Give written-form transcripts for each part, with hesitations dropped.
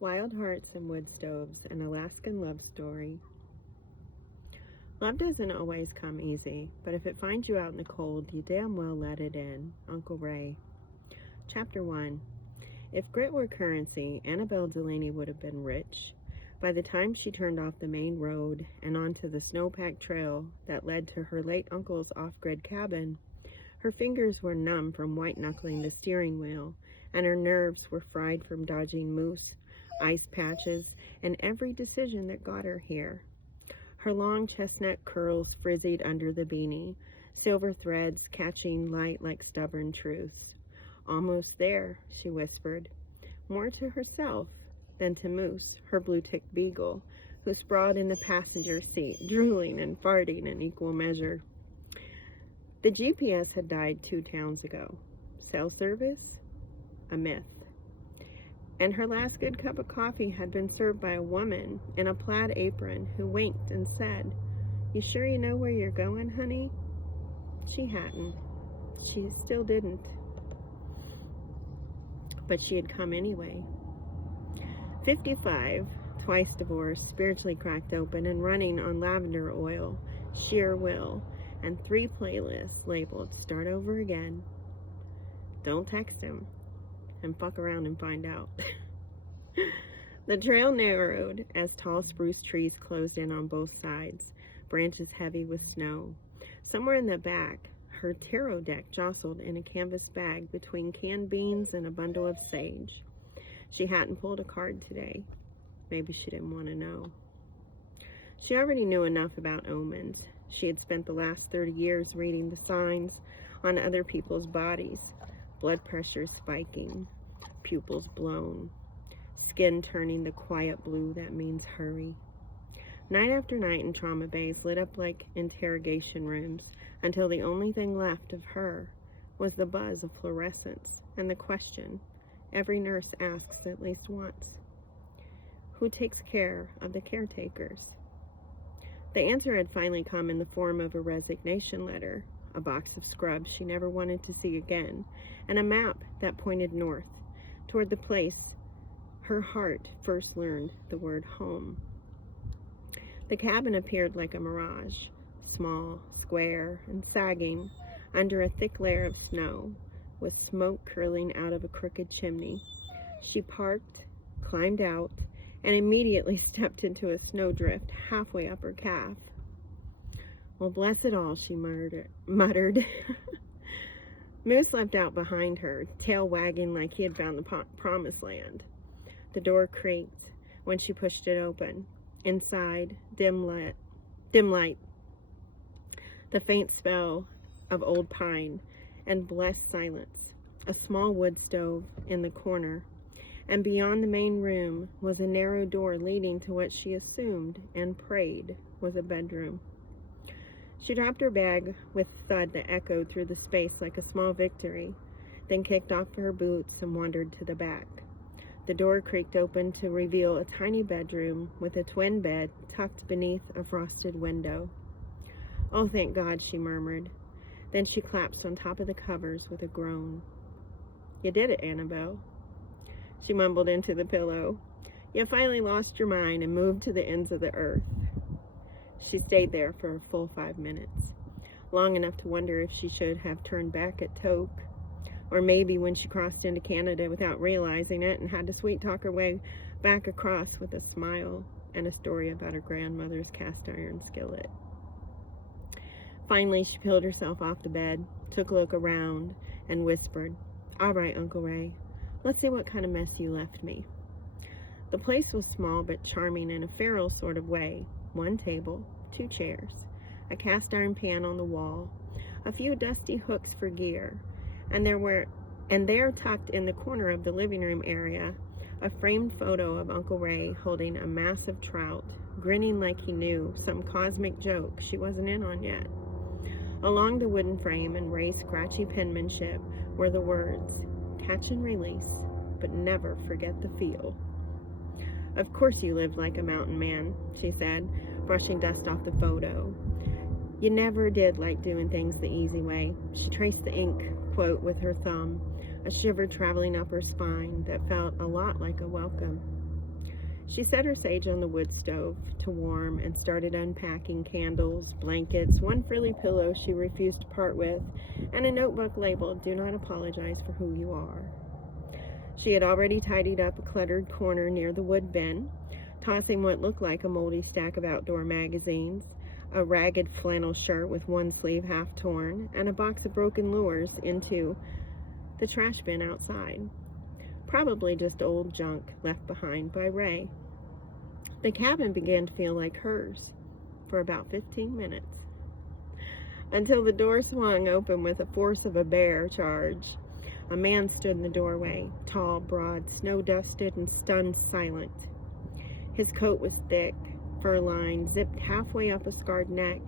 Wild Hearts and Wood Stoves, an Alaskan Love Story. Love doesn't always come easy, but if it finds you out in the cold, you damn well let it in. Uncle Ray. Chapter 1. If grit were currency, Annabelle Delaney would have been rich. By the time she turned off the main road and onto the snow-packed trail that led to her late uncle's off-grid cabin, her fingers were numb from white-knuckling the steering wheel, and her nerves were fried from dodging moose, ice patches, and every decision that got her here. Her long chestnut curls frizzied under the beanie, silver threads catching light like stubborn truths. "Almost there," she whispered, more to herself than to Moose, her blue-ticked beagle, who sprawled in the passenger seat, drooling and farting in equal measure. The GPS had died 2 towns ago. Cell service? A myth. And her last good cup of coffee had been served by a woman in a plaid apron who winked and said, "You sure you know where you're going, honey?" She hadn't. She still didn't. But she had come anyway. 55, twice divorced, spiritually cracked open, and running on lavender oil, sheer will, and 3 playlists labeled "Start Over Again." Don't text him. And fuck around and find out. The trail narrowed as tall spruce trees closed in on both sides, branches heavy with snow. Somewhere in the back, her tarot deck jostled in a canvas bag between canned beans and a bundle of sage. She hadn't pulled a card today. Maybe she didn't want to know. She already knew enough about omens. She had spent the last 30 years reading the signs on other people's bodies. Blood pressure spiking, pupils blown, skin turning the quiet blue that means hurry. Night after night in trauma bays lit up like interrogation rooms until the only thing left of her was the buzz of fluorescence and the question every nurse asks at least once: who takes care of the caretakers? The answer had finally come in the form of a resignation letter, a box of scrubs she never wanted to see again, and a map that pointed north, toward the place her heart first learned the word home. The cabin appeared like a mirage, small, square, and sagging under a thick layer of snow, with smoke curling out of a crooked chimney. She parked, climbed out, and immediately stepped into a snowdrift halfway up her calf. "Well, bless it all," she muttered. Moose leapt out behind her, tail wagging like he had found the promised land. The door creaked when she pushed it open. Inside, dim light, the faint smell of old pine, and blessed silence. A small wood stove in the corner, and beyond the main room was a narrow door leading to what she assumed and prayed was a bedroom. She dropped her bag with a thud that echoed through the space like a small victory, then kicked off her boots and wandered to the back. The door creaked open to reveal a tiny bedroom with a twin bed tucked beneath a frosted window. "Oh, thank God," she murmured. Then she collapsed on top of the covers with a groan. "You did it, Annabelle," she mumbled into the pillow. "You finally lost your mind and moved to the ends of the earth." She stayed there for a full 5 minutes, long enough to wonder if she should have turned back at Toke, or maybe when she crossed into Canada without realizing it and had to sweet-talk her way back across with a smile and a story about her grandmother's cast-iron skillet. Finally, she peeled herself off the bed, took a look around, and whispered, "All right, Uncle Ray, let's see what kind of mess you left me." The place was small but charming in a feral sort of way. 1 table, 2 chairs, a cast-iron pan on the wall, a few dusty hooks for gear, and there tucked in the corner of the living room area, a framed photo of Uncle Ray holding a massive trout, grinning like he knew some cosmic joke she wasn't in on yet. Along the wooden frame in Ray's scratchy penmanship were the words, "Catch and release, but never forget the feel." "Of course you lived like a mountain man," she said, brushing dust off the photo. "You never did like doing things the easy way." She traced the ink quote with her thumb, a shiver traveling up her spine that felt a lot like a welcome. She set her sage on the wood stove to warm and started unpacking candles, blankets, one frilly pillow she refused to part with, and a notebook labeled, "Do not apologize for who you are." She had already tidied up a cluttered corner near the wood bin, tossing what looked like a moldy stack of outdoor magazines, a ragged flannel shirt with one sleeve half torn, and a box of broken lures into the trash bin outside. Probably just old junk left behind by Ray. The cabin began to feel like hers for about 15 minutes, until the door swung open with the force of a bear charge. A man stood in the doorway, tall, broad, snow-dusted, and stunned silent. His coat was thick, fur-lined, zipped halfway up a scarred neck.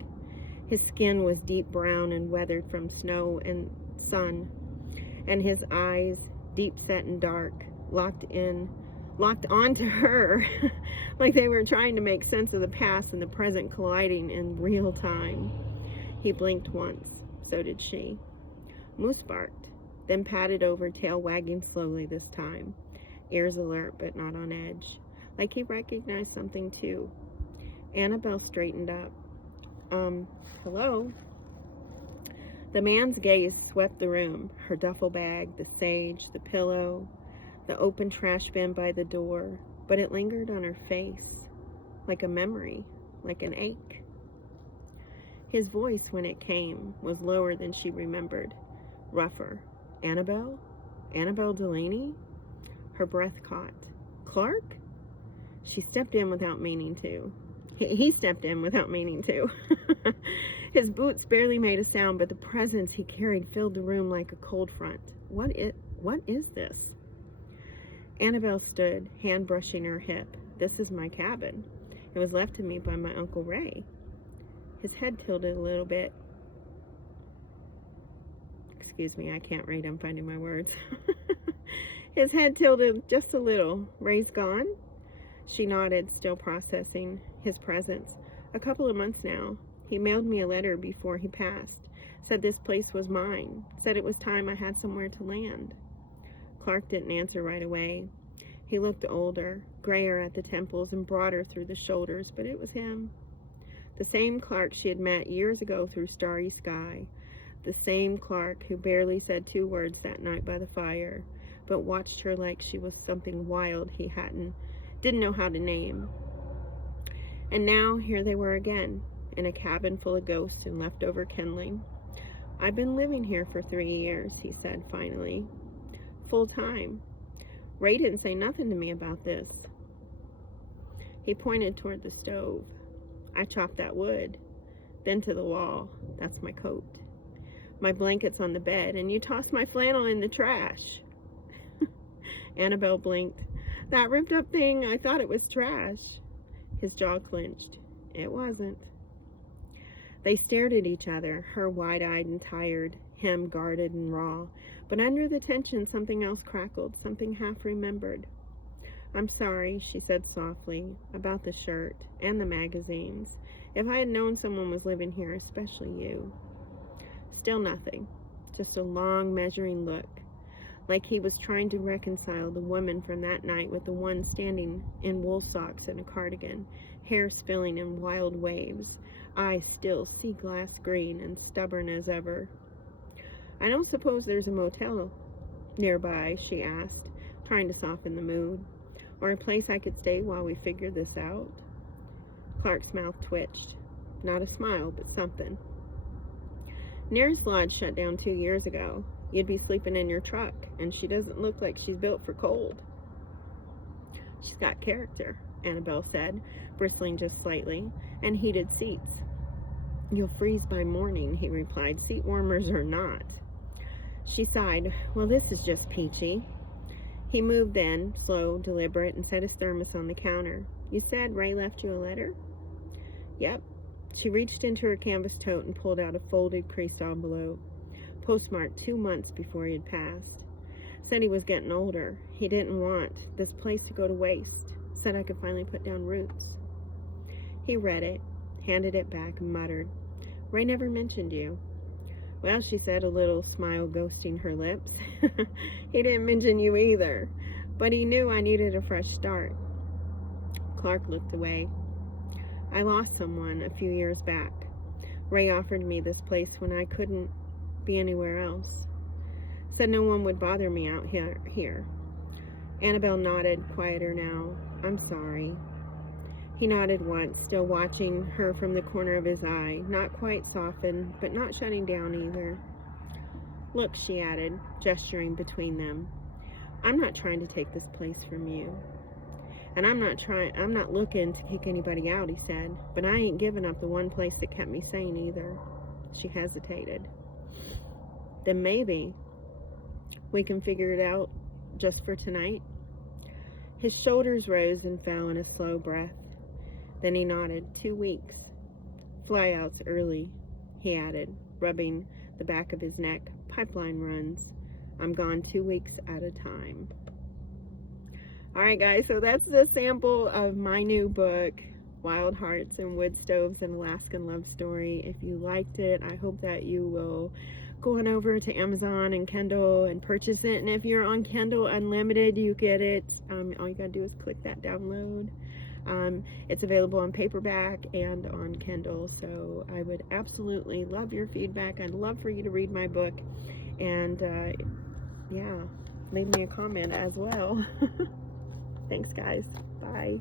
His skin was deep brown and weathered from snow and sun, and his eyes, deep-set and dark, locked onto her like they were trying to make sense of the past and the present colliding in real time. He blinked once. So did she. Moose barked, then padded over, tail wagging slowly this time, ears alert but not on edge, like he recognized something too. Annabelle straightened up. Hello? The man's gaze swept the room, her duffel bag, the sage, the pillow, the open trash bin by the door, but it lingered on her face, like a memory, like an ache. His voice, when it came, was lower than she remembered, rougher. Annabelle? Annabelle Delaney? Her breath caught. Clark? She stepped in without meaning to. He stepped in without meaning to. His boots barely made a sound, but the presence he carried filled the room like a cold front. What is this? Annabelle stood, hand brushing her hip. This is my cabin. It was left to me by my Uncle Ray. His head tilted a little bit. Excuse me, I can't read. I'm finding my words. His head tilted just a little. Ray's gone? She nodded, still processing his presence. A couple of months now. He mailed me a letter before he passed. Said this place was mine. Said it was time I had somewhere to land. Clark didn't answer right away. He looked older, grayer at the temples and broader through the shoulders, but it was him. The same Clark she had met years ago through starry sky. The same Clark who barely said 2 words that night by the fire, but watched her like she was something wild he didn't know how to name. And now here they were again, in a cabin full of ghosts and leftover kindling. I've been living here for 3 years, he said finally. Full time. Ray didn't say nothing to me about this. He pointed toward the stove. I chopped that wood, then to the wall. That's my coat. My blanket's on the bed, and you tossed my flannel in the trash. Annabelle blinked. That ripped up thing, I thought it was trash. His jaw clenched. It wasn't. They stared at each other, her wide-eyed and tired, him guarded and raw. But under the tension, something else crackled, something half-remembered. I'm sorry, she said softly, about the shirt and the magazines. If I had known someone was living here, especially you. Still nothing, just a long, measuring look, like he was trying to reconcile the woman from that night with the one standing in wool socks and a cardigan, hair spilling in wild waves, eyes still sea glass green and stubborn as ever. I don't suppose there's a motel nearby, she asked, trying to soften the mood, or a place I could stay while we figure this out. Clark's mouth twitched. Not a smile, but something. Nearest lodge shut down 2 years ago. You'd be sleeping in your truck, and she doesn't look like she's built for cold. She's got character, Annabelle said, bristling just slightly, and heated seats. You'll freeze by morning, he replied, seat warmers or not. She sighed. Well, this is just peachy. He moved then, slow, deliberate, and set his thermos on the counter. You said Ray left you a letter? Yep. She reached into her canvas tote and pulled out a folded, creased envelope, postmarked 2 months before he had passed. Said he was getting older. He didn't want this place to go to waste. Said I could finally put down roots. He read it, handed it back, and muttered, Ray never mentioned you. Well, she said, a little smile ghosting her lips. He didn't mention you either, but he knew I needed a fresh start. Clark looked away. I lost someone a few years back. Ray offered me this place when I couldn't be anywhere else. Said no one would bother me out here. Annabelle nodded, quieter now. I'm sorry. He nodded once, still watching her from the corner of his eye, not quite softened, but not shutting down either. Look, she added, gesturing between them. I'm not trying to take this place from you. And I'm not looking to kick anybody out, he said, but I ain't giving up the one place that kept me sane either. She hesitated. Then maybe we can figure it out just for tonight. His shoulders rose and fell in a slow breath. Then he nodded. 2 weeks. Flyouts early, he added, rubbing the back of his neck. Pipeline runs. I'm gone 2 weeks at a time. Alright guys, so that's the sample of my new book, Wild Hearts and Wood Stoves, an Alaskan Love Story. If you liked it, I hope that you will go on over to Amazon and Kindle and purchase it. And if you're on Kindle Unlimited, you get it. All you gotta do is click that download. It's available on paperback and on Kindle, so I would absolutely love your feedback. I'd love for you to read my book, and yeah, leave me a comment as well. Thanks guys, bye.